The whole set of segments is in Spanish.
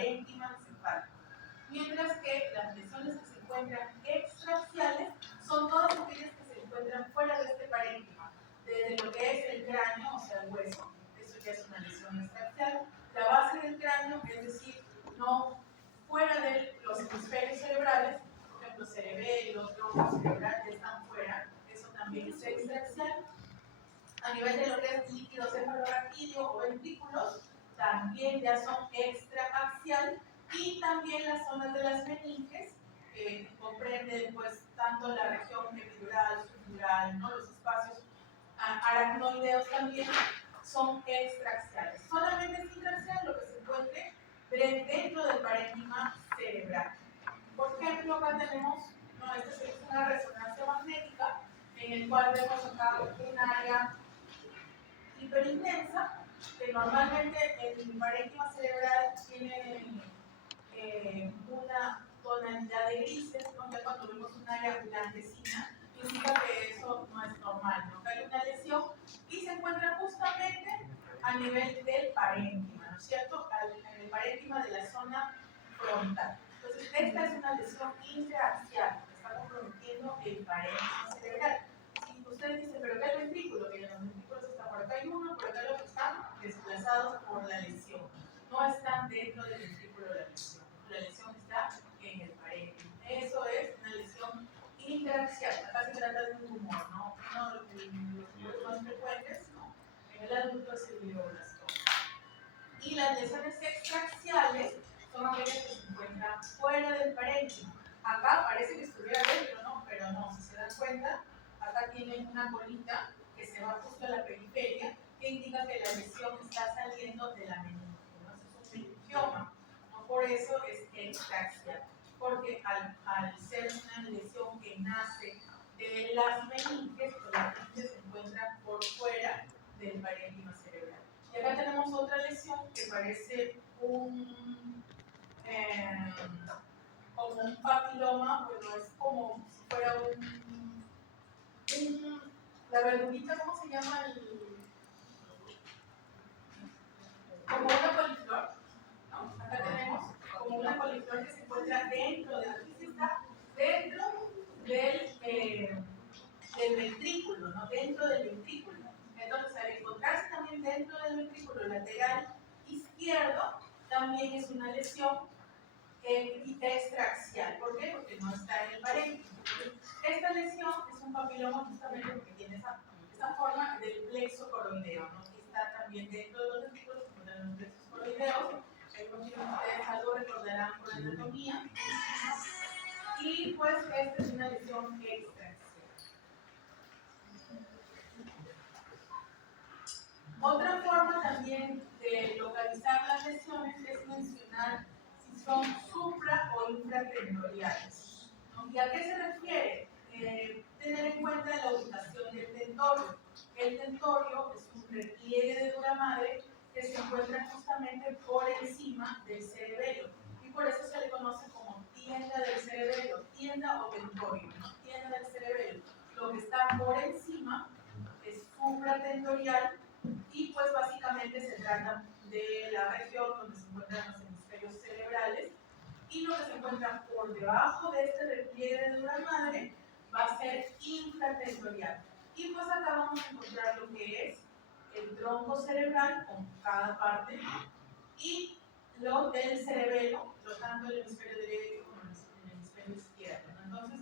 parénquima encefálico. Mientras que las lesiones que se encuentran extraaxiales son todas aquellas que se encuentran fuera de este parénquima, desde lo que es el cráneo, o sea, el hueso. Eso ya es una lesión extraaxial. La base del cráneo, es decir, no fuera de los hemisferios cerebrales, por ejemplo, cerebelo, tronco cerebral, ya están fuera. Eso también es extraaxial. A nivel de lo que es líquido cefalorraquídeo o ventrículos, también ya son extraaxial. Y también las zonas de las meninges, que comprenden pues tanto la región epidural, subdural, ¿no? Los espacios aracnoideos también son extraaxiales. Solamente es intraaxial lo que se encuentre dentro del parénquima cerebral. Por ejemplo, acá tenemos, no, esta es una resonancia magnética en el cual vemos acá un área hiperintensa, que normalmente el parénquima cerebral tiene una tonalidad de grises, ¿no? Ya cuando vemos un área blanquecina, indica que eso no es normal, ¿no? Que hay una lesión y se encuentra justamente a nivel del parénquima, ¿no es cierto? En el parénquima de la zona frontal. Entonces, esta es una lesión intraaxial, que está comprometiendo el parénquima cerebral. Si ustedes dicen, pero ¿qué es el ventrículo? Que los ventrículos están por acá, hay uno, por acá los están desplazados por la lesión. No están dentro del ventrículo de la lesión. La lesión está en el parénquima. Eso es una lesión intraaxial. Acá se trata de un tumor, ¿no? Uno de los tumores más frecuentes, ¿no? En el adulto es el glioblastoma. Y las lesiones extraaxiales son aquellas que se encuentran fuera del parénquima. Acá parece que estuviera dentro, ¿no? Pero no, si se dan cuenta, acá tienen una colita que se va justo a la periferia, que indica que la lesión está saliendo de la meninge, ¿no? Eso es un meningioma. No por eso es extraaxial, porque al ser una lesión que nace de las meninges, pues las meninges se encuentran por fuera del parénquima cerebral. Y acá tenemos otra lesión que parece como un papiloma, bueno, es como si fuera la verdurita, ¿cómo se llama? Como una coliflor, ¿no? Acá tenemos como una coliflor que se encuentra dentro del del ventrículo, ¿no? Dentro del ventrículo. Entonces, al encontrarse también dentro del ventrículo lateral izquierdo, también es una lesión extraaxial. ¿Por qué? Porque no está en el parénquima. Esta lesión es un papiloma justamente porque tiene esa forma del plexo coroideo, ¿no? Que está también dentro de los ventrículos, como de los plexos coroideos. Ustedes algo recordarán por anatomía. Y pues esta es una lesión extraaxial. Otra forma también de localizar las lesiones es mencionar si son supra o infratendoriales, ¿no? ¿Y a qué se refiere? Tener en cuenta la ubicación del tentorio. El tentorio es un repliegue de dura madre que se encuentra justamente por encima del cerebelo y por eso se le conoce como tienda del cerebelo, tienda o tentorio, ¿no? Tienda del cerebelo. Lo que está por encima es supratentorial y pues básicamente se trata de la región donde se encuentran los hemisferios cerebrales y lo que se encuentra por debajo de este repliegue de dura madre va a ser infratentorial. Y pues acá vamos a encontrar lo que es el tronco cerebral con cada parte y lo del cerebelo, tanto el hemisferio derecho como el hemisferio izquierdo, ¿no? Entonces,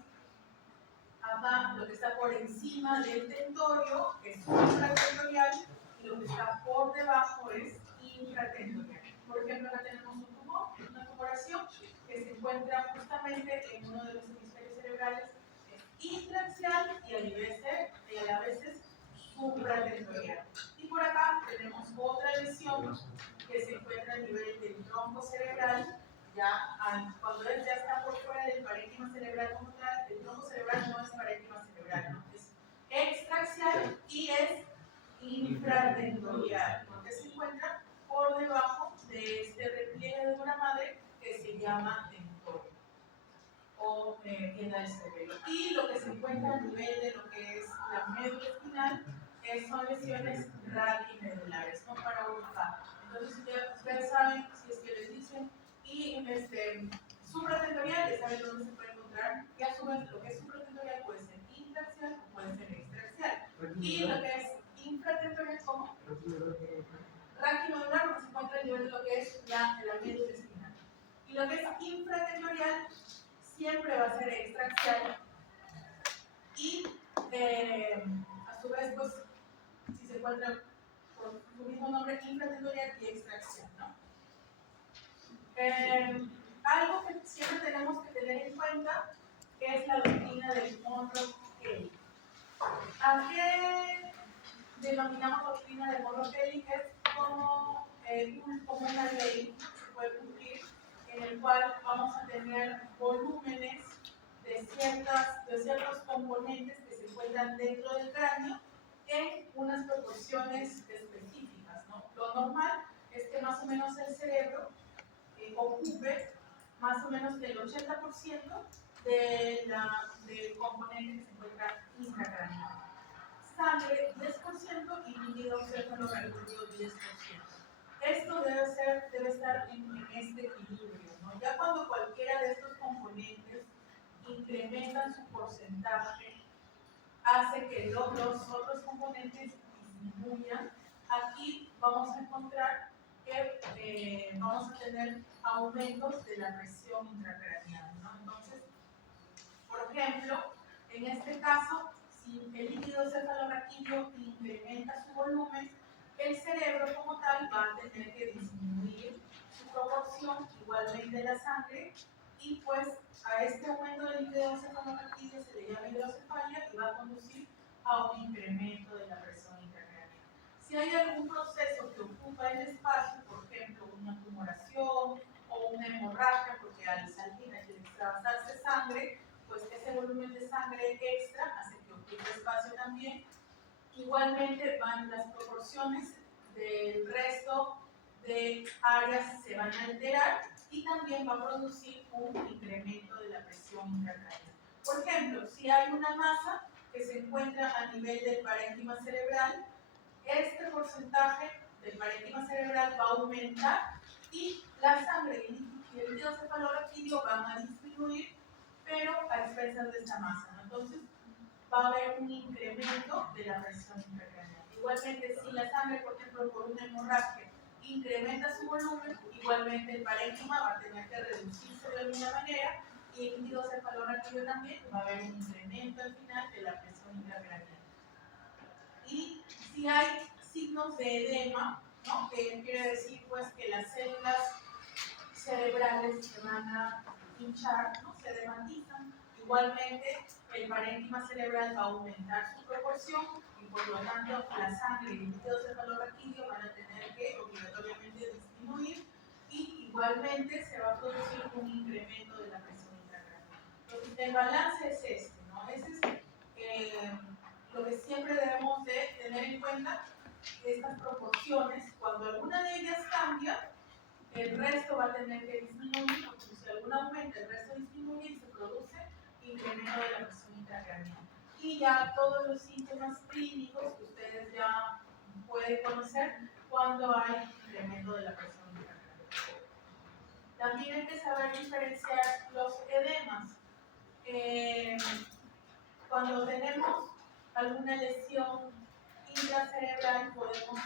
acá lo que está por encima del tentorio es supratentorial y lo que está por debajo es infratentorial. Por ejemplo, acá tenemos un tumor, una tumoración que se encuentra justamente en uno de los hemisferios cerebrales, es intraaxial y a veces supratentorial. Y por acá tenemos otra lesión que se encuentra a nivel del tronco cerebral. Cuando él ya está por fuera del parénquima cerebral como tal, el tronco cerebral no es parénquima cerebral, ¿no? Es extraaxial y es infratentorial, porque se encuentra por debajo de este repliegue de dura madre que se llama tentorio o tienda del cerebelo. Y lo que se encuentra a nivel de lo que es la médula espinal son lesiones radimedulares, no para ubicar. Entonces, ustedes saben, si es que les dicen Y supratentorial, ya saben dónde se puede encontrar, y a su vez lo que es supratentorial puede ser intraaxial o puede ser extraaxial. Y lo que es infratentorial, ¿cómo? Raquinodular, porque se encuentra a nivel de lo que es la médula espinal. Y lo que es infratentorial siempre va a ser extraaxial y a su vez, pues, si se encuentra por su mismo nombre, infratentorial y extraaxial, ¿no? Algo que siempre tenemos que tener en cuenta es la doctrina del Monro-Kelly. ¿A qué denominamos doctrina del Monro-Kelly? Es como una ley que se puede cumplir, en el cual vamos a tener volúmenes de ciertos componentes que se encuentran dentro del cráneo en unas proporciones específicas, ¿no? Lo normal es que más o menos el cerebro ocupe más o menos el 80% del componente que se encuentra intracraneal. Sangre 10% y líquido cefalorraquídeo 10%. Esto debe estar en este equilibrio, ¿no? Ya cuando cualquiera de estos componentes incrementan su porcentaje, hace que los otros componentes disminuyan. Aquí vamos a encontrar que vamos a tener aumentos de la presión intracraneal, ¿no? Entonces, por ejemplo, en este caso, si el líquido cefalorraquídeo incrementa su volumen, el cerebro como tal va a tener que disminuir su proporción, igualmente la sangre, y pues a este aumento del líquido cefalorraquídeo se le llama hidrocefalia y va a conducir a un incremento de la presión intracraneal. Si hay algún proceso que ocupa el espacio, por ejemplo, una tumoración o una hemorragia, porque al salir hay que extravasarse sangre, pues ese volumen de sangre extra hace que ocupe espacio también. Igualmente van las proporciones del resto de áreas se van a alterar y también va a producir un incremento de la presión intracraneal. Por ejemplo, si hay una masa que se encuentra a nivel del parénquima cerebral, este porcentaje del parénquima cerebral va a aumentar y la sangre y el líquido cefalorraquídeo van a disminuir, pero a expensas de esta masa, ¿no? Entonces, va a haber un incremento de la presión intracraneal. Igualmente, si la sangre, por ejemplo, por una hemorragia, incrementa su volumen, igualmente el parénquima va a tener que reducirse de alguna manera y el líquido cefalorraquídeo también va a haber un incremento al final de la presión intracraneal. Y si hay signos de edema, ¿no? Que quiere decir pues que las células cerebrales se van a hinchar, ¿no? Se edematizan. Igualmente, el parénquima cerebral va a aumentar su proporción y por lo tanto la sangre y el líquido cefalorraquídeo van a tener que obligatoriamente disminuir y igualmente se va a producir un incremento de la presión intracraneal. Entonces, el balance es este, ¿no? Ese es lo que siempre debemos de tener en cuenta, estas proporciones. Cuando alguna de ellas cambia, el resto va a tener que disminuir, porque si alguna aumenta, el resto disminuye y se produce incremento de la presión intracraneal. Y ya todos los síntomas clínicos que ustedes ya pueden conocer cuando hay incremento de la presión intracraneal. También hay que saber diferenciar los edemas. Cuando tenemos alguna lesión intracerebral podemos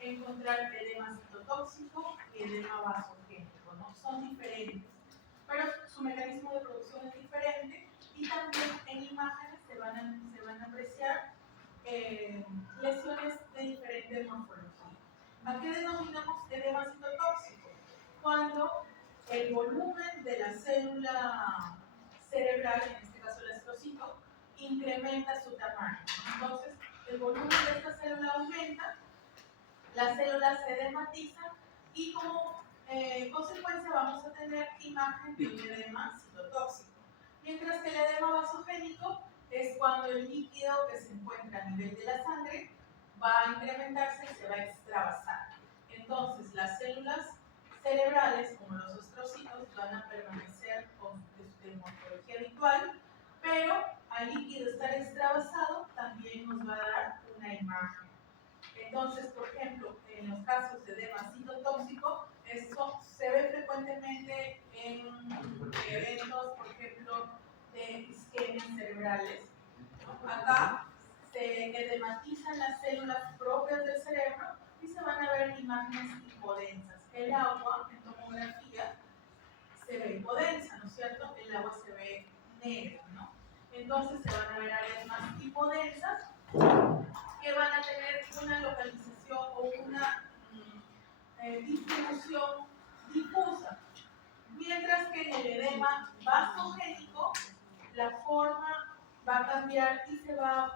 encontrar edema citotóxico y edema vasogénico, ¿no? Son diferentes, pero su mecanismo de producción es diferente y también en imágenes se van a apreciar lesiones de diferente morfología. ¿A qué denominamos edema citotóxico? Cuando el volumen de la célula cerebral, en este caso el astrocito, incrementa su tamaño. Entonces, el volumen de esta célula aumenta, las células se edematizan y como consecuencia vamos a tener imagen de un edema citotóxico. Mientras que el edema vasogénico es cuando el líquido que se encuentra a nivel de la sangre va a incrementarse y se va a extravasar. Entonces, las células cerebrales, como los astrocitos, van a permanecer con su morfología habitual, pero al líquido estar extravasado también nos va a dar una imagen. Entonces, por ejemplo, en los casos de edema citotóxico, Esto se ve frecuentemente en eventos, por ejemplo, de isquemias cerebrales. Acá se edematizan las células propias del cerebro y se van a ver imágenes hipodensas. El agua en tomografía se ve hipodensa, ¿no es cierto? El agua se ve negra, ¿no? Entonces se van a ver áreas más hipodensas que van a tener una localización o una distribución difusa, mientras que en el edema vasogénico la forma va a cambiar y se va a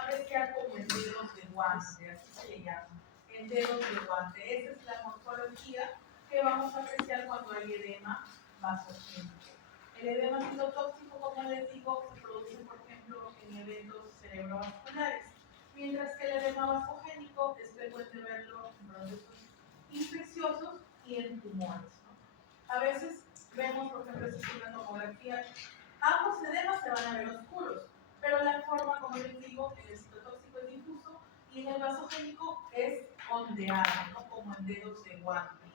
apreciar como en dedos de guante, así se le llama, en dedos de guante. Esa es la morfología que vamos a apreciar cuando hay edema vasogénico. El edema citotóxico, como les digo, se produce, por ejemplo, en eventos cerebrovasculares, mientras que el edema vasogénico es frecuente verlo en procesos infecciosos y en tumores, ¿no? A veces vemos, por ejemplo, si es una tomografía, ambos edemas se van a ver oscuros, pero la forma, como les digo, en el citotóxico es difuso y en el vasogénico es ondeado, ¿no? Como en dedos de guante.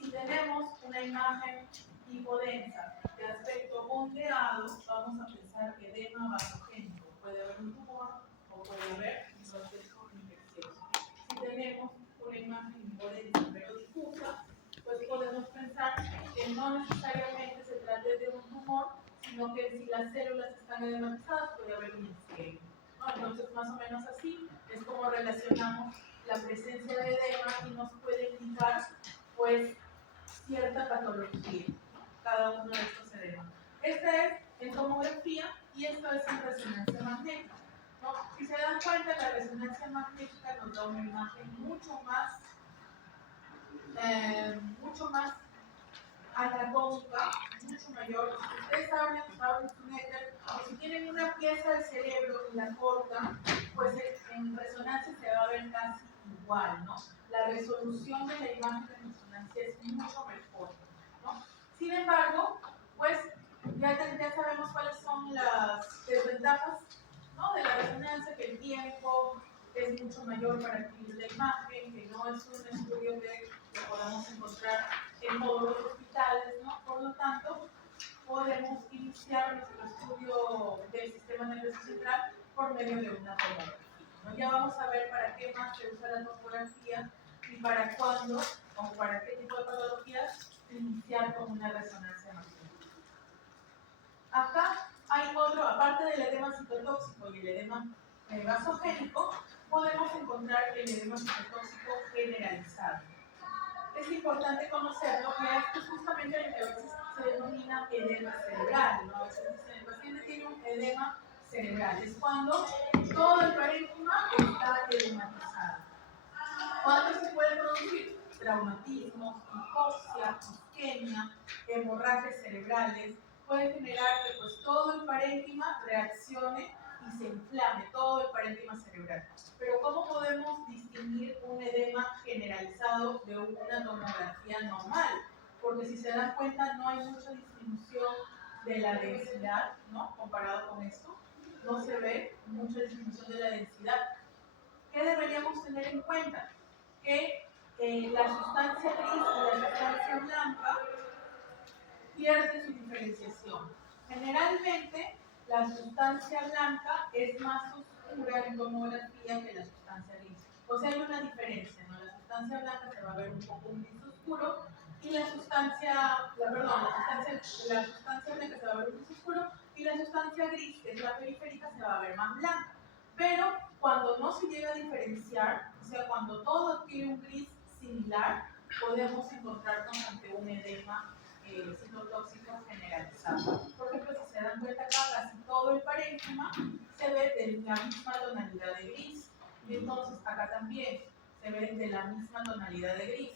Si tenemos una imagen hipodensa de aspecto ondeado, vamos a pensar edema vasogénico. Puede haber un tumor o puede haber un proceso infeccioso. Si tenemos una imagen hipodensa pero difusa, pues podemos pensar que no necesariamente se trate de un tumor, sino que si las células están edematizadas puede haber un isquemia, ¿no? Entonces, más o menos así es como relacionamos la presencia de edema y nos puede indicar, pues, cierta patología, ¿no? Cada uno de estos edemas. Este es en tomografía y esto es en resonancia magnética, ¿no? Si se dan cuenta, la resonancia magnética nos da una imagen mucho más anatómica, mucho mayor. Ustedes saben que si tienen una pieza del cerebro y la cortan, pues en resonancia se va a ver casi igual, ¿no? La resolución de la imagen de resonancia es mucho mejor, ¿no? Sin embargo, pues ya sabemos cuáles son las desventajas, ¿no? De la resonancia, que el tiempo es mucho mayor para adquirir la imagen, que no es un estudio que podamos encontrar en todos los hospitales, ¿no? Por lo tanto, podemos iniciar nuestro estudio del sistema nervioso central por medio de una tomografía, ¿no? Ya vamos a ver para qué más se usa la tomografía y para cuándo o para qué tipo de patologías iniciar con una resonancia magnética. Acá hay otro, aparte del edema citotóxico y el edema vasogénico, podemos encontrar el edema citotóxico generalizado. Es importante conocerlo, que esto es justamente lo que a veces se denomina edema cerebral, ¿no? A veces dicen, el paciente tiene un edema cerebral, es cuando todo el parénquima está edematizado. ¿Cuándo se puede producir? Traumatismos, hipoxia, isquemia, hemorragias cerebrales, puede generar que pues, todo el parénquima reaccione y se inflame, todo el parénquima cerebral. Pero ¿cómo podemos distinguir un edema generalizado de una tomografía normal? Porque si se dan cuenta no hay mucha distribución de la densidad, ¿no? Comparado con esto, no se ve mucha distribución de la densidad. ¿Qué deberíamos tener en cuenta? Que la sustancia gris y la sustancia blanca pierden su diferenciación. Generalmente, la sustancia blanca es más oscura en tomografía que la sustancia gris. O sea, hay una diferencia, ¿no? La sustancia blanca se va a ver un poco un gris oscuro y la sustancia blanca se va a ver un gris oscuro y la sustancia gris, que es la periférica, se va a ver más blanca. Pero cuando no se llega a diferenciar, o sea, cuando todo tiene un gris similar, podemos encontrarnos ante un edema citotóxico generalizado. Por ejemplo, si se dan cuenta acá, casi todo el parénquima se ve de la misma tonalidad de gris. Y entonces acá también se ve de la misma tonalidad de gris.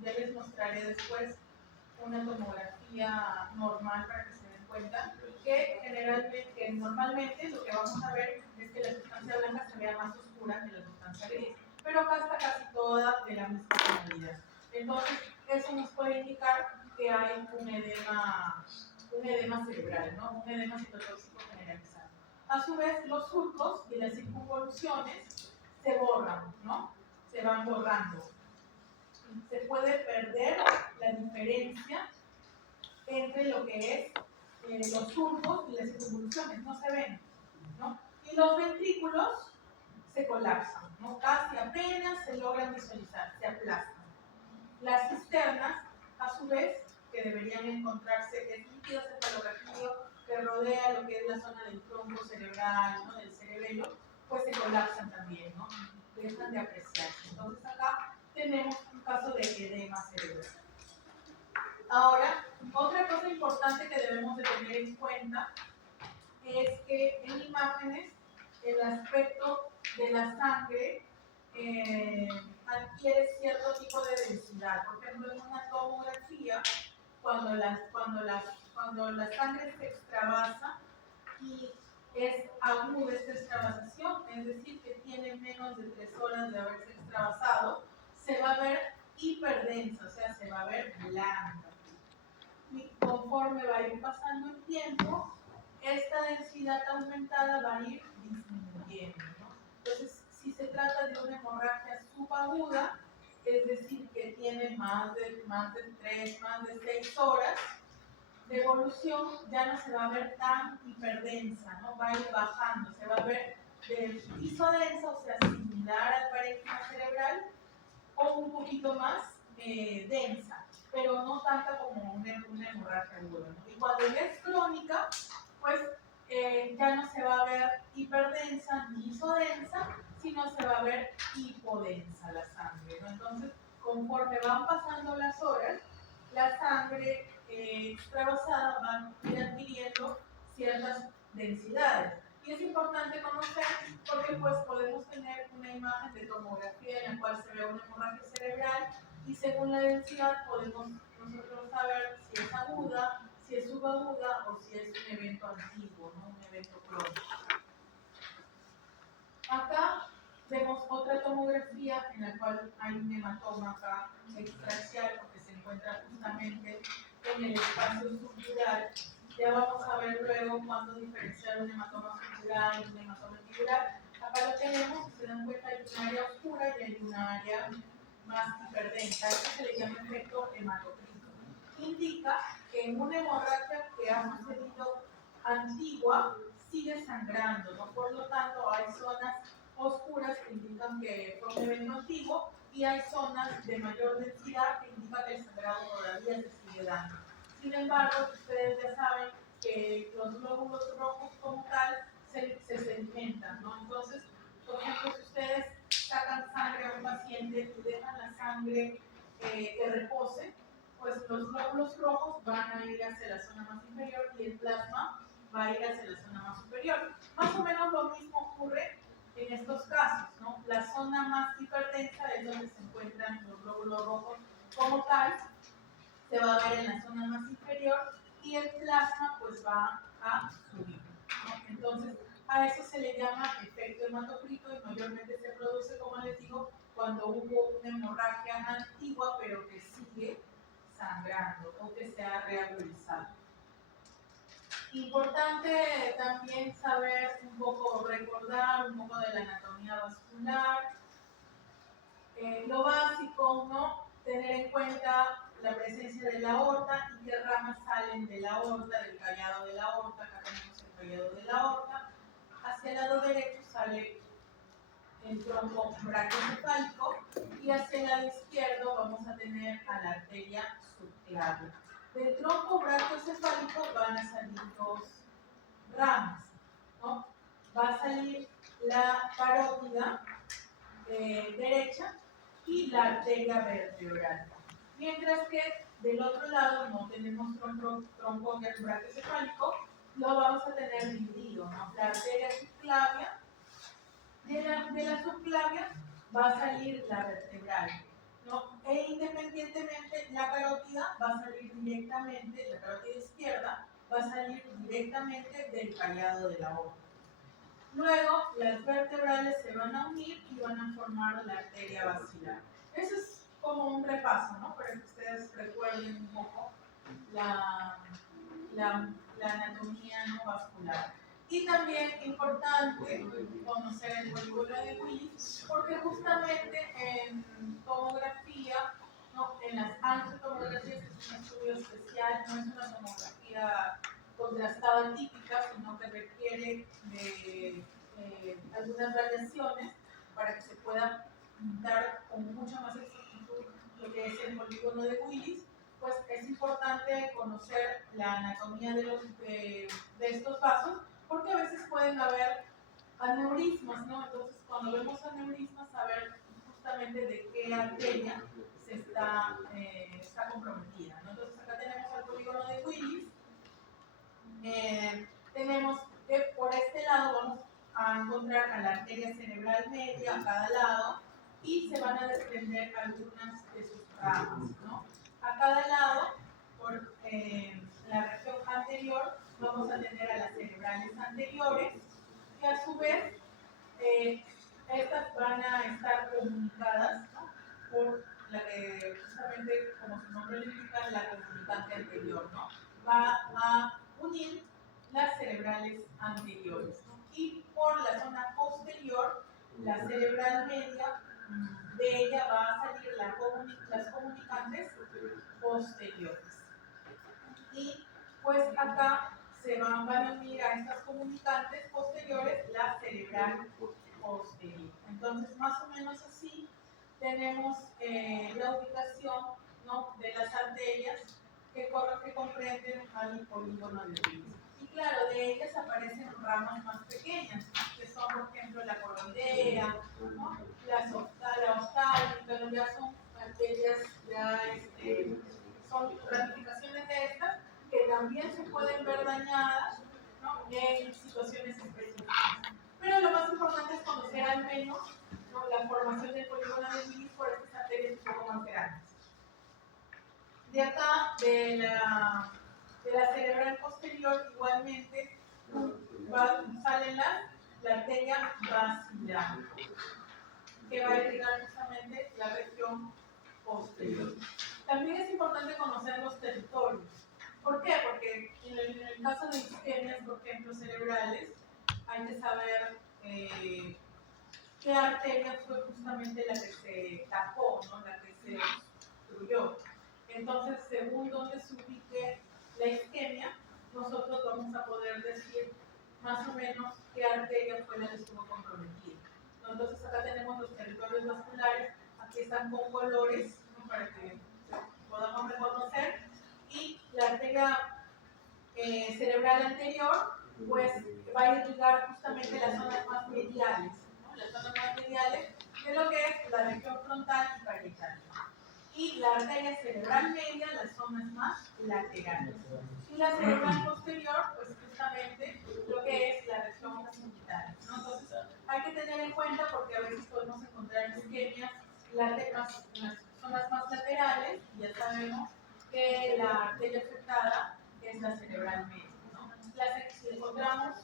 Ya les mostraré después una tomografía normal para que se den cuenta que normalmente lo que vamos a ver es que la sustancia blanca se vea más oscura que la sustancia gris, pero acá está casi toda de la misma tonalidad. Entonces, eso nos puede indicar que hay un edema cerebral, ¿no? Un edema citotóxico generalizado. A su vez, los surcos y las circunvoluciones se borran, ¿no? Se van borrando. se puede perder la diferencia entre lo que es los surcos y las circunvoluciones, no se ven, ¿no? Y los ventrículos se colapsan, ¿no? Casi apenas se logran visualizar, se aplastan. Las cisternas, a su vez, que deberían encontrarse, el líquido cefalorraquídeo que rodea lo que es la zona del tronco cerebral, ¿no? Del cerebelo, pues se colapsan también, ¿no? Dejan de apreciarse. Entonces acá tenemos un caso de edema cerebral. Ahora, otra cosa importante que debemos de tener en cuenta es que en imágenes el aspecto de la sangre adquiere cierto tipo de densidad. Por ejemplo, en una tomografía, cuando la sangre se extravasa y es aguda esta extravasación, es decir, que tiene menos de 3 horas de haberse extravasado, se va a ver hiperdensa, o sea, se va a ver blanca. Y conforme va a ir pasando el tiempo, esta densidad aumentada va a ir disminuyendo, ¿no? Entonces, si se trata de una hemorragia subaguda, es decir, que tiene más de 3, más de 6 horas de evolución, ya no se va a ver tan hiperdensa, ¿no? Va a ir bajando, se va a ver de isodensa, o sea, similar al parénquima cerebral, o un poquito más densa, pero no tanta como una hemorragia aguda, ¿no? Y cuando ya es crónica, pues ya no se va a ver hiperdensa ni isodensa, sino se va a ver hipodensa la sangre, ¿no? Entonces, conforme van pasando las horas, la sangre extravasada va a ir adquiriendo ciertas densidades. Y es importante conocer porque pues podemos tener una imagen de tomografía en la cual se ve una hemorragia cerebral y según la densidad podemos nosotros saber si es aguda, si es subaguda o si es un evento antiguo, ¿no? Un evento crónico. Acá vemos otra tomografía en la cual hay un hematoma acá extraxial porque se encuentra justamente en el espacio subdural. Ya vamos a ver luego cuándo diferenciar un hematoma subdural y un hematoma epidural. Acá lo tenemos, si se dan cuenta, hay un área oscura y hay una área más hiperdensa. Esto se le llama efecto hematocrito. Indica que en una hemorragia que ha sucedido antigua sigue sangrando, ¿no? Por lo tanto, hay zonas oscuras que indican que fue un evento antiguo y hay zonas de mayor densidad que indican que el sangrado todavía se sigue dando. Sin embargo, ustedes ya saben que los glóbulos rojos como tal se sedimentan, ¿no? Entonces, por ejemplo, si ustedes sacan sangre a un paciente y dejan la sangre que repose, pues los glóbulos rojos van a ir hacia la zona más inferior y el plasma va a ir hacia la zona más superior. Más o menos lo mismo ocurre en estos casos, ¿no? La zona más hiperdensa es donde se encuentran los glóbulos rojos como tal, se va a ver en la zona más inferior y el plasma pues va a subir, ¿no? Entonces, a eso se le llama efecto hematocrito y mayormente se produce, como les digo, cuando hubo una hemorragia antigua pero que sigue sangrando o que se ha reagudizado. Importante también saber un poco, recordar un poco de la anatomía vascular. Lo básico, ¿no? Tener en cuenta la presencia de la aorta y qué ramas salen de la aorta, del callado de la aorta. Acá tenemos el callado de la aorta. Hacia el lado derecho sale el tronco brachiocefálico y hacia el lado izquierdo vamos a tener a la arteria subclavia. Del tronco brachiocefálico van a salir dos ramas, ¿no? Va a salir la parótida derecha y la arteria vertebral. Mientras que del otro lado no tenemos tronco brachiocefálico, lo vamos a tener dividido, ¿no? La arteria subclavia, de la subclavia va a salir la vertebral, ¿no? E independientemente, la carótida va a salir directamente, la carótida izquierda va a salir directamente del callado de la aorta. Luego, las vertebrales se van a unir y van a formar la arteria basilar. Eso es como un repaso, ¿no? Para que ustedes recuerden un poco la anatomía no vascular. Y también importante conocer el hueco de Willis, porque justamente en tomografía en las angiotomografías, es un estudio especial, no es una tomografía contrastada típica, sino que requiere de algunas variaciones para que se pueda dar con mucha más exactitud lo que es el polígono de Willis. Pues es importante conocer la anatomía de estos vasos, porque a veces pueden haber aneurismas, ¿no? Entonces, cuando vemos aneurismas, saber justamente de qué arteria se está comprometida, ¿no? Entonces, acá tenemos el polígono de Willis. Tenemos que por este lado vamos a encontrar a la arteria cerebral media a cada lado y se van a desprender algunas de sus ramas, ¿no? A cada lado, por la región anterior, vamos a tener a las cerebrales anteriores, que a su vez estas van a estar comunicadas, ¿no? Por la que justamente, como su nombre lo indica, la comunicante anterior, ¿no? Va a unir las cerebrales anteriores, ¿no? Y por la zona posterior, la cerebral media, de ella va a salir las comunicantes posteriores. Y pues acá se van a unir a estas comunicantes posteriores la cerebral posterior. Entonces, más o menos así tenemos la ubicación, ¿no?, de las arterias que comprenden al polígono de Willis. Y claro, de ellas aparecen ramas más pequeñas, que son, por ejemplo, la coroidea, ¿no?, la oftálmica, ya son arterias, son ramificaciones de estas que también se pueden ver dañadas, ¿no?, en situaciones específicas. Pero lo más importante es conocer al menos, ¿no?, la formación del polígono de Willis por estas arterias un poco más grandes. De acá, de la cerebral posterior, igualmente sale la arteria basilar, que va a irrigar justamente la región posterior. También es importante conocer los territorios. ¿Por qué? Porque en el caso de isquemias, por ejemplo, cerebrales, hay que saber qué arteria fue justamente la que se tapó, ¿no?, la que se obstruyó. Entonces, según donde se ubique la isquemia, nosotros vamos a poder decir más o menos qué arteria fue la que estuvo comprometida. Entonces, acá tenemos los territorios vasculares, aquí están con colores, ¿no?, para que podamos reconocer. Y la arteria cerebral anterior, pues va a irrigar justamente las zonas más mediales, ¿no?, las zonas más mediales de lo que es la región frontal y parietal. Y la arteria cerebral media, las zonas más laterales. Y la cerebral posterior, pues justamente lo que es la región occipital, ¿no? Entonces, hay que tener en cuenta, porque a veces podemos encontrar isquemias en las zonas más laterales, y ya sabemos que la arteria afectada es la cerebral media, ¿no? Si encontramos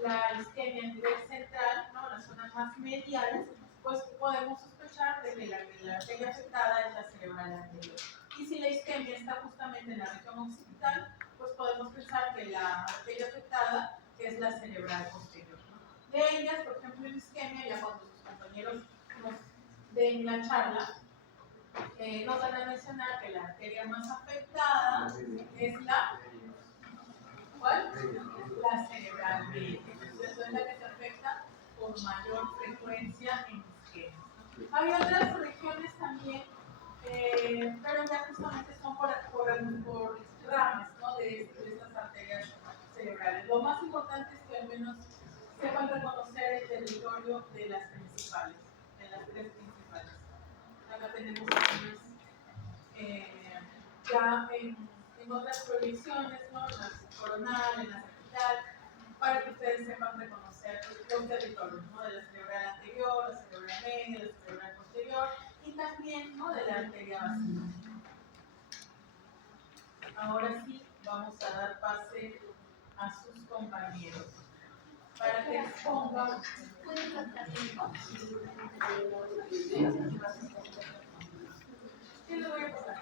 la isquemia a nivel central, ¿no?, las zonas más mediales, pues podemos sospechar de que la arteria afectada es la cerebral anterior. Y si la isquemia está justamente en la región occipital, pues podemos pensar que la arteria afectada es la cerebral posterior, ¿no? De ellas, por ejemplo, en isquemia, ya cuando sus compañeros nos den la charla, nos van a mencionar que la arteria más afectada es la... ¿Cuál? La cerebral media. Entonces, es la que se afecta con mayor frecuencia en isquemia. Hay otras regiones también, pero ya justamente son por ramas, ¿no?, de estas arterias cerebrales. Lo más importante es que al menos sepan reconocer el territorio de las principales, de las tres principales. Acá tenemos algunas, ya en otras proyecciones, ¿no?, en las coronal, en la cervical, para que ustedes sepan reconocer los territorios, ¿no?, de la cerebral anterior, la cerebral media, la cerebral posterior, y también, ¿no?, de la arteria basilar. Ahora sí, vamos a dar pase a sus compañeros para que expongan. ¿Qué les voy a pasar?